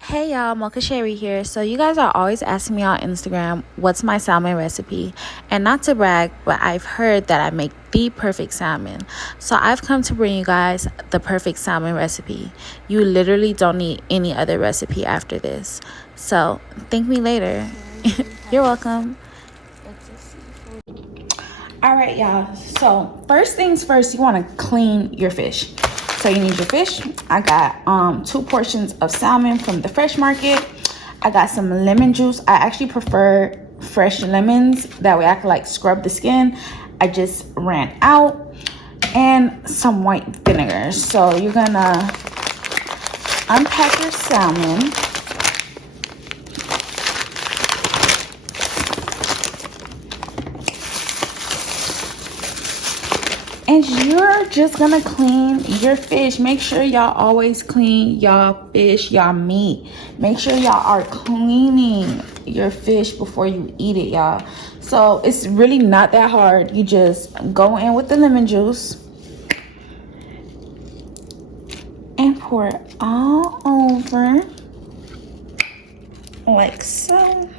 Hey y'all, Mocha Sherry here. So you guys are always asking me on Instagram, what's my salmon recipe? And not to brag, but I've heard that I make the perfect salmon. So I've come to bring you guys the perfect salmon recipe. You literally don't need any other recipe after this. So thank me later. You're welcome. All right, y'all. So first things first, you want to clean your fish. So you need your fish. I got 2 portions of salmon from the fresh market. I got some lemon juice. I actually prefer fresh lemons. That way I can like scrub the skin. I just ran out. And some white vinegar. So you're gonna unpack your salmon. And you're just gonna clean your fish. Make sure y'all always clean y'all fish, y'all meat. Make sure y'all are cleaning your fish before you eat it, y'all. So it's really not that hard. You just go in with the lemon juice and pour it all over like so.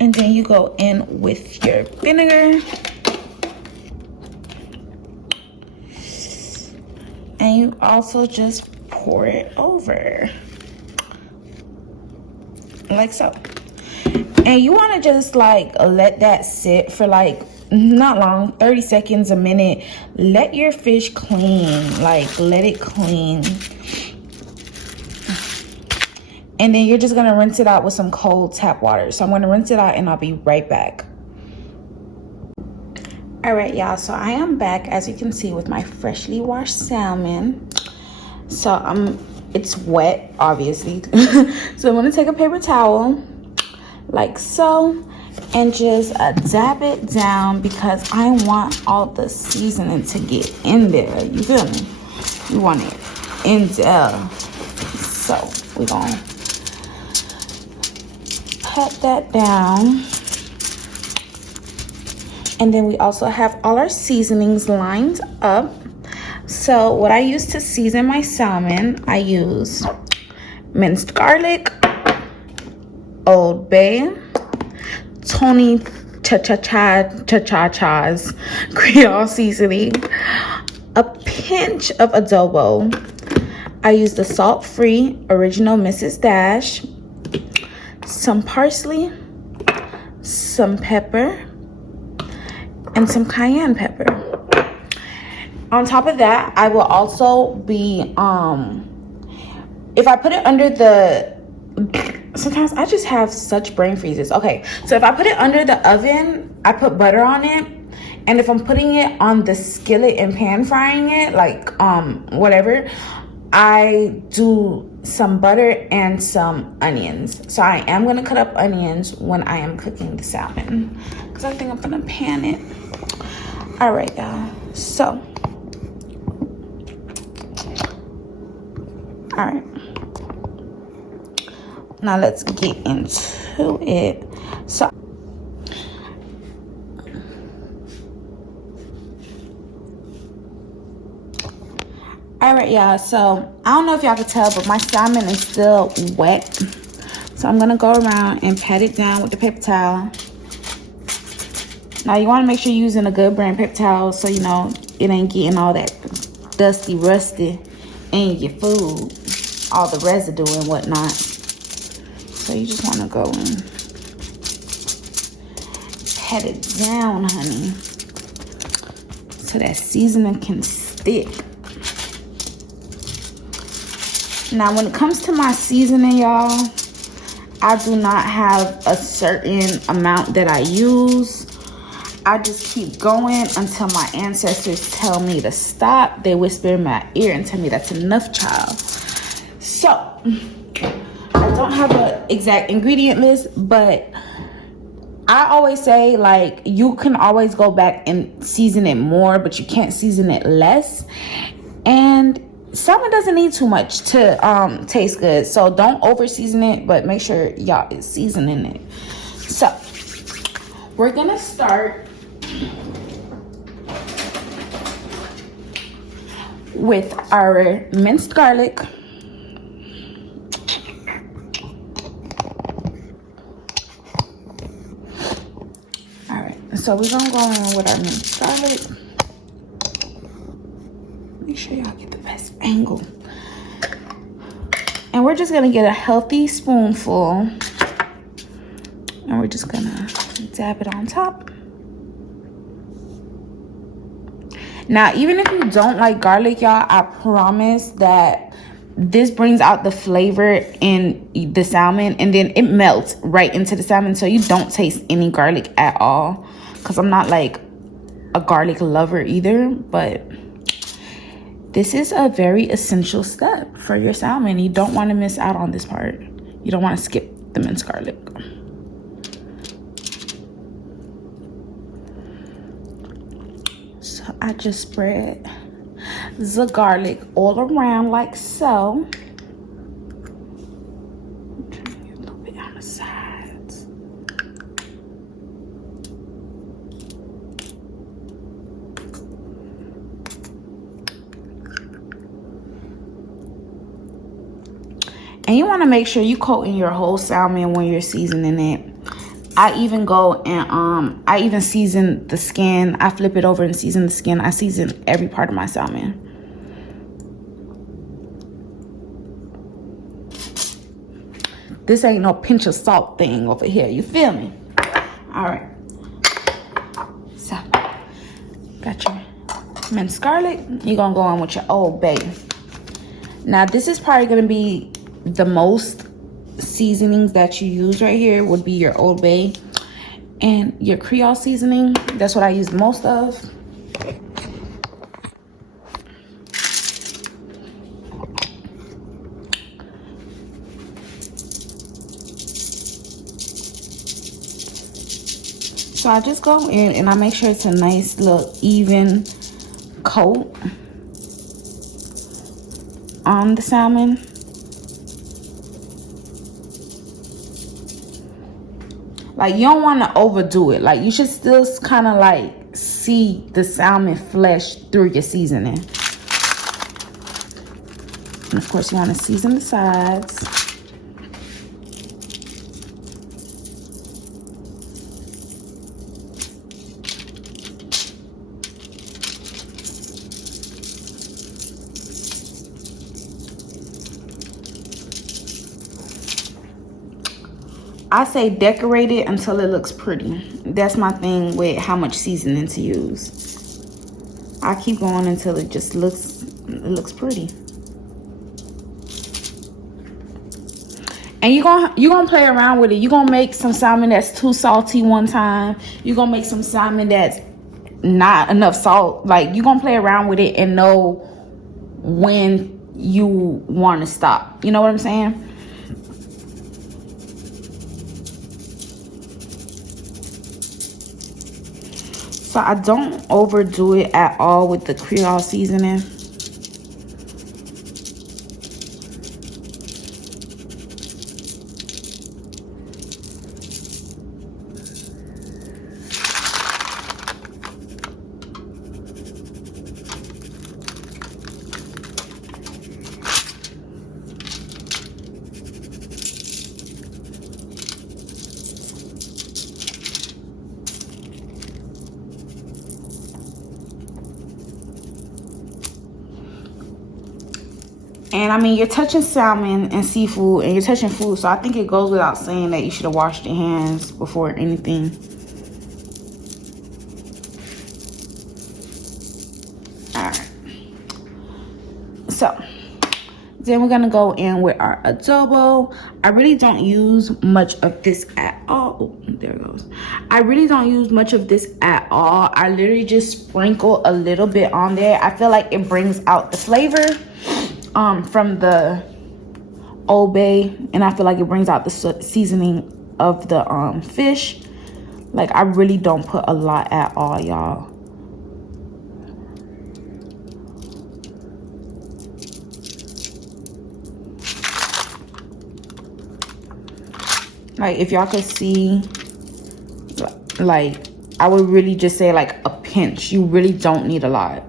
And then you go in with your vinegar. And you also just pour it over like so. And you want to just like let that sit for like not long, 30 seconds, a minute. Let your fish clean, like let it clean. And then you're just gonna rinse it out with some cold tap water. So I'm gonna rinse it out and I'll be right back. All right, y'all, so I am back, as you can see, with my freshly washed salmon. So it's wet, obviously. So I'm gonna take a paper towel like so and just dab it down because I want all the seasoning to get in there. You feel me? You want it in there. So we're gonna pat that down. And then we also have all our seasonings lined up. So what I use to season my salmon, I use minced garlic, Old Bay, Tony Cha-Cha-Cha's Creole seasoning, a pinch of adobo. I use the salt-free original Mrs. Dash, some parsley, some pepper, and some cayenne pepper. On top of that, I will also be if I put it under the, sometimes I just have such brain freezes. Okay, so if I put it under the oven, I put butter on it. And if I'm putting it on the skillet and pan frying it, like whatever, I do some butter and some onions. So I am gonna cut up onions when I am cooking the salmon because I think I'm gonna pan it. All right, y'all. So, all right. Now let's get into it. So, all right, y'all. So I don't know if y'all can tell, but my salmon is still wet. So I'm gonna go around and pat it down with the paper towel. Now you want to make sure you're using a good brand paper towel so you know it ain't getting all that dusty, rusty in your food, all the residue and whatnot. So you just want to go and pat it down, honey, so that seasoning can stick. Now when it comes to my seasoning, y'all, I do not have a certain amount that I use. I just keep going until my ancestors tell me to stop. They whisper in my ear and tell me that's enough, child. So, I don't have an exact ingredient list, but I always say, like, you can always go back and season it more, but you can't season it less. And salmon doesn't need too much to taste good. So, don't over season it, but make sure y'all is seasoning it. So, we're going to start with our minced garlic. So we're gonna go in with our minced garlic. Make sure y'all get the best angle. And we're just gonna get a healthy spoonful. And we're just gonna dab it on top. Now, even if you don't like garlic, y'all, I promise that this brings out the flavor in the salmon, and then it melts right into the salmon, so you don't taste any garlic at all. Because I'm not like a garlic lover either, but this is a very essential step for your salmon. You don't want to miss out on this part. You don't want to skip the minced garlic. So I just spread the garlic all around like so. I'm trying to get a little bit on the sides. And you want to make sure you coat in your whole salmon when you're seasoning it. I even go and I even season the skin. I flip it over and season the skin. I season every part of my salmon. This ain't no pinch of salt thing over here. You feel me? All right. So, got your minced garlic. You're gonna go in with your Old Bay. Now, this is probably gonna be the most seasonings that you use right here would be your Old Bay and your Creole seasoning. That's what I use most of. So I just go in and I make sure it's a nice little even coat on the salmon. Like, you don't want to overdo it. Like, you should still kind of like see the salmon flesh through your seasoning. And of course, you want to season the sides. I say decorate it until it looks pretty. That's my thing with how much seasoning to use. I keep going until it just looks pretty. And you're gonna play around with it. You're gonna make some salmon that's too salty one time. You're gonna make some salmon that's not enough salt. Like, you're gonna play around with it and know when you want to stop. You know what I'm saying? So I don't overdo it at all with the Creole seasoning. And I mean, you're touching salmon and seafood, and you're touching food, so I think it goes without saying that you should have washed your hands before anything. All right. So then we're gonna go in with our adobo. I really don't use much of this at all. Oh, there it goes. I really don't use much of this at all. I literally just sprinkle a little bit on there. I feel like it brings out the flavor from the Old Bay, and I feel like it brings out the seasoning of the fish. Like, I really don't put a lot at all, y'all. Like, if y'all could see, like, I would really just say like a pinch. You really don't need a lot.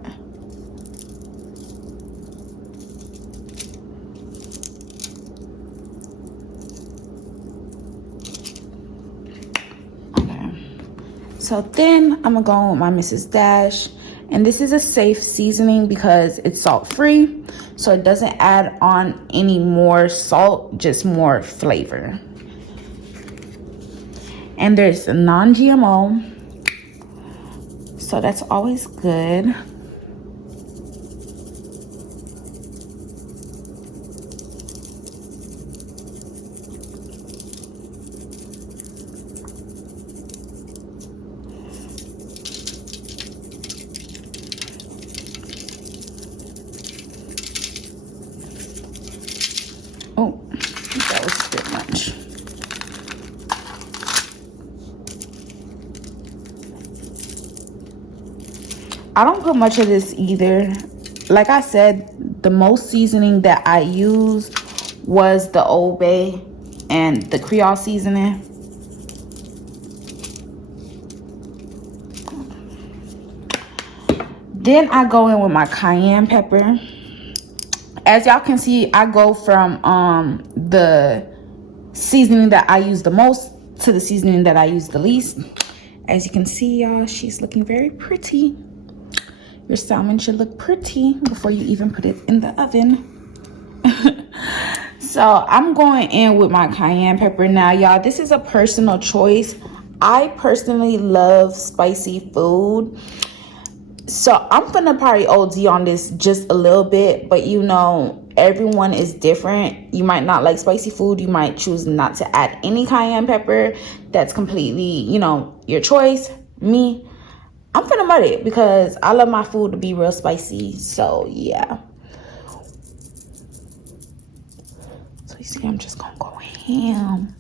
So then I'm gonna go in with my Mrs. Dash. And this is a safe seasoning because it's salt free. So it doesn't add on any more salt, just more flavor. And there's a non-GMO. So that's always good. Oh, that was a bit much. I don't put much of this either. Like I said, the most seasoning that I used was the Old Bay and the Creole seasoning. Then I go in with my cayenne pepper. As y'all can see, I go from the seasoning that I use the most to the seasoning that I use the least. As you can see, y'all, she's looking very pretty. Your salmon should look pretty before you even put it in the oven. So I'm going in with my cayenne pepper. Now, y'all, this is a personal choice. I personally love spicy food. So I'm gonna probably OD on this just a little bit, but you know, everyone is different. You might not like spicy food. You might choose not to add any cayenne pepper. That's completely, you know, your choice. Me, I'm gonna mud it because I love my food to be real spicy. So yeah. So you see, I'm just gonna go ham.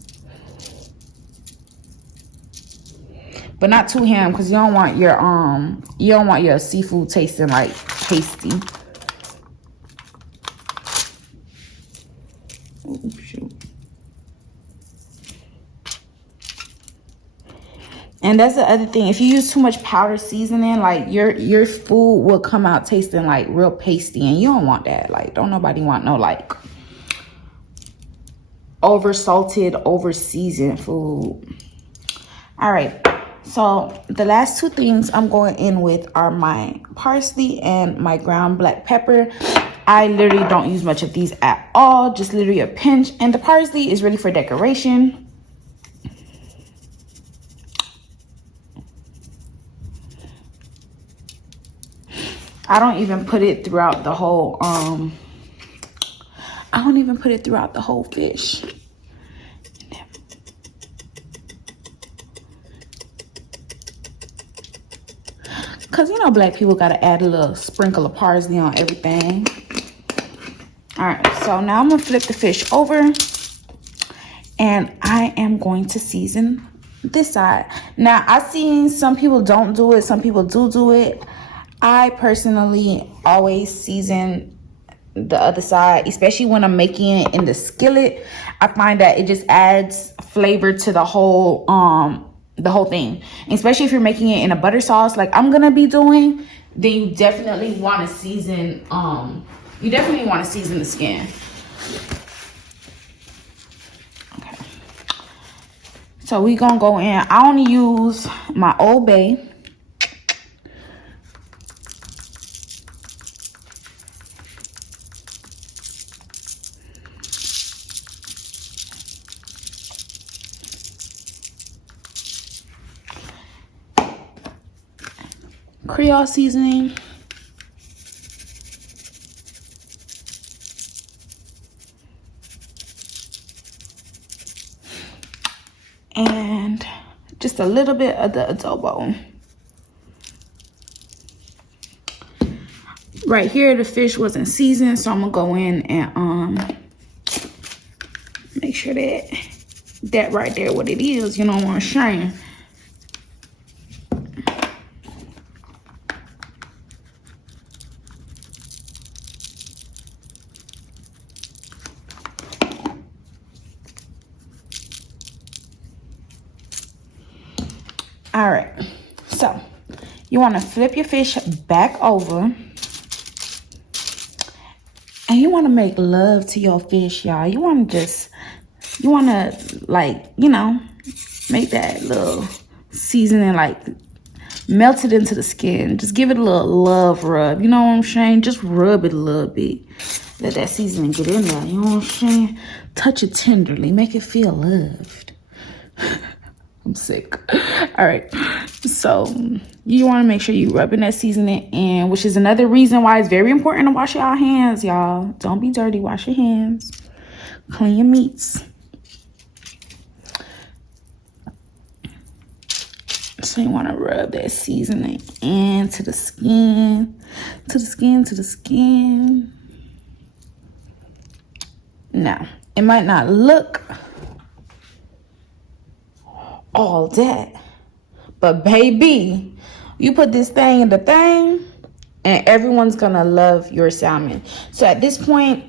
But not too ham, because you don't want your seafood tasting like pasty. Oh, shoot. And that's the other thing. If you use too much powder seasoning, like your food will come out tasting like real pasty, and you don't want that. Like, don't nobody want no like over salted, over seasoned food. All right. So the last two things I'm going in with are my parsley and my ground black pepper. I literally don't use much of these at all, just literally a pinch. And the parsley is really for decoration. I don't even put it throughout the whole, I don't even put it throughout the whole fish. Because, you know, black people got to add a little sprinkle of parsley on everything. All right, so now I'm going to flip the fish over. And I am going to season this side. Now, I've seen some people don't do it. Some people do it. I personally always season the other side, especially when I'm making it in the skillet. I find that it just adds flavor to the whole thing, especially if you're making it in a butter sauce like I'm gonna be doing. Then you definitely want to season the skin. Okay, so we gonna go in. I only use my Old Bay. Creole seasoning. And just a little bit of the adobo. Right here, the fish wasn't seasoned, so I'm gonna go in and make sure that right there what it is. You don't want to shame. All right, so you want to flip your fish back over, and you want to make love to your fish, y'all. You want to like, you know, make that little seasoning, like melt it into the skin. Just give it a little love rub. You know what I'm saying? Just rub it a little bit. Let that seasoning get in there. You know what I'm saying? Touch it tenderly. Make it feel loved. I'm sick. All right. So you want to make sure you rubbing that seasoning in, which is another reason why it's very important to wash your hands, y'all. Don't be dirty. Wash your hands. Clean your meats. So you want to rub that seasoning into the skin, to the skin, to the skin. Now, it might not look all that, but baby, you put this thing in the thing and everyone's gonna love your salmon. So at this point,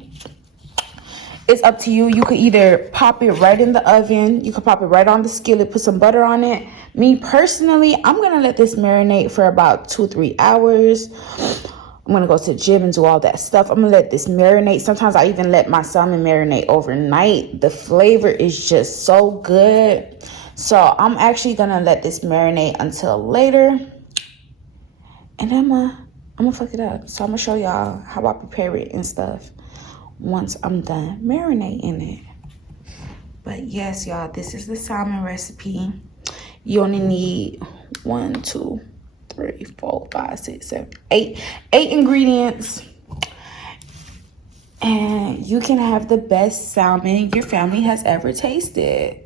it's up to you. You could either pop it right in the oven. You could pop it right on the skillet, put some butter on it. Me personally, I'm going to let this marinate for about 2-3 hours. I'm going to go to the gym and do all that stuff. I'm going to let this marinate. Sometimes I even let my salmon marinate overnight. The flavor is just so good. So I'm actually going to let this marinate until later. And I'm gonna fuck it up. So I'm going to show y'all how I prepare it and stuff once I'm done marinating it. But yes, y'all, this is the salmon recipe. You only need 1, 2, 3, 4, 5, 6, 7, 8 ingredients, and you can have the best salmon your family has ever tasted.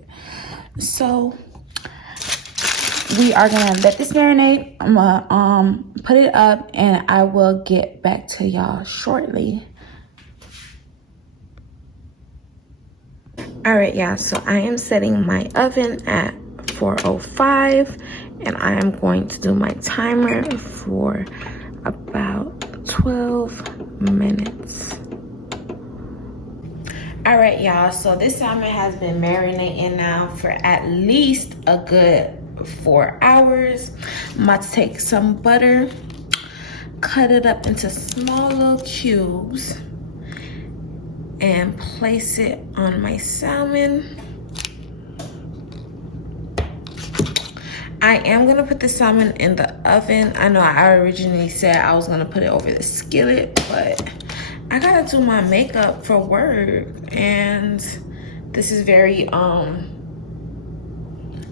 So we are gonna let this marinate. I'm gonna put it up, and I will get back to y'all shortly. All right, y'all, so I am setting my oven at 405, and I am going to do my timer for about 12 minutes. All right, y'all, so this salmon has been marinating now for at least a good 4 hours. I'm about to take some butter, cut it up into small little cubes, and place it on my salmon. I am gonna put the salmon in the oven. I know I originally said I was gonna put it over the skillet, but I gotta do my makeup for work, and this is very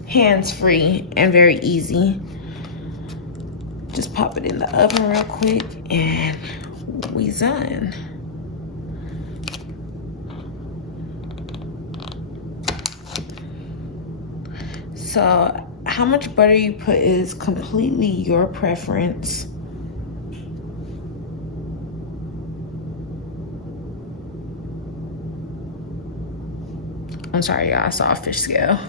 hands-free and very easy. Just pop it in the oven real quick and we done. So how much butter you put is completely your preference. I'm sorry, y'all, I saw a fish scale.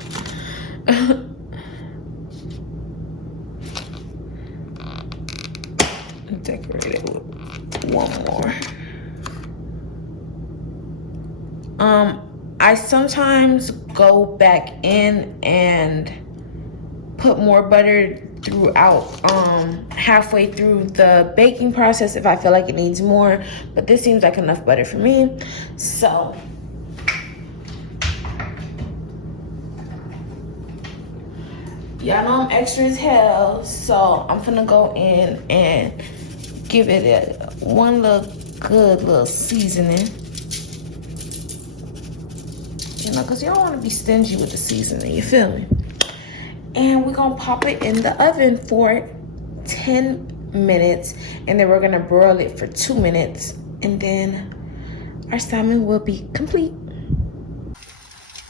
Decorate it with one more. I sometimes go back in and put more butter throughout, halfway through the baking process if I feel like it needs more, but this seems like enough butter for me. So y'all know I'm extra as hell, so I'm finna go in and give it one little good little seasoning. You know, because you don't want to be stingy with the seasoning, you feel me? And we're gonna pop it in the oven for 10 minutes, and then we're gonna broil it for 2 minutes, and then our salmon will be complete.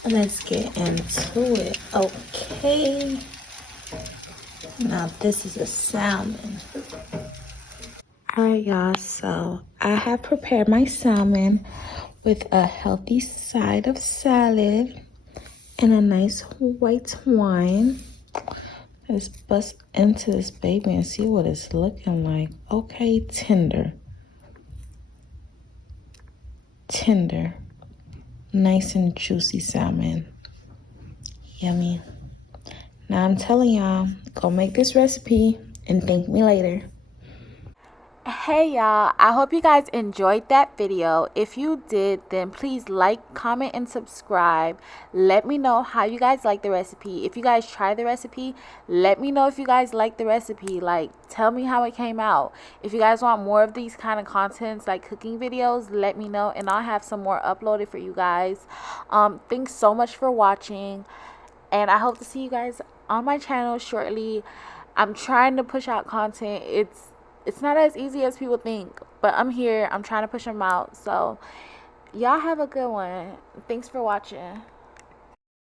Let's get into it. Okay, now this is a salmon. All right, y'all, so I have prepared my salmon with a healthy side of salad and a nice white wine. Let's bust into this baby and see what it's looking like. Okay, tender. Tender. Nice and juicy salmon. Yummy. Now I'm telling y'all, go make this recipe and thank me later. Hey y'all, I hope you guys enjoyed that video. If you did, then please like, comment, and subscribe. Let me know how you guys like the recipe. If you guys try the recipe, let me know if you guys like the recipe. Like, tell me how it came out. If you guys want more of these kind of contents, like cooking videos, let me know and I'll have some more uploaded for you guys. Thanks so much for watching, and I hope to see you guys on my channel shortly. I'm trying to push out content. It's not as easy as people think, but I'm here. I'm trying to push them out. So y'all have a good one. Thanks for watching.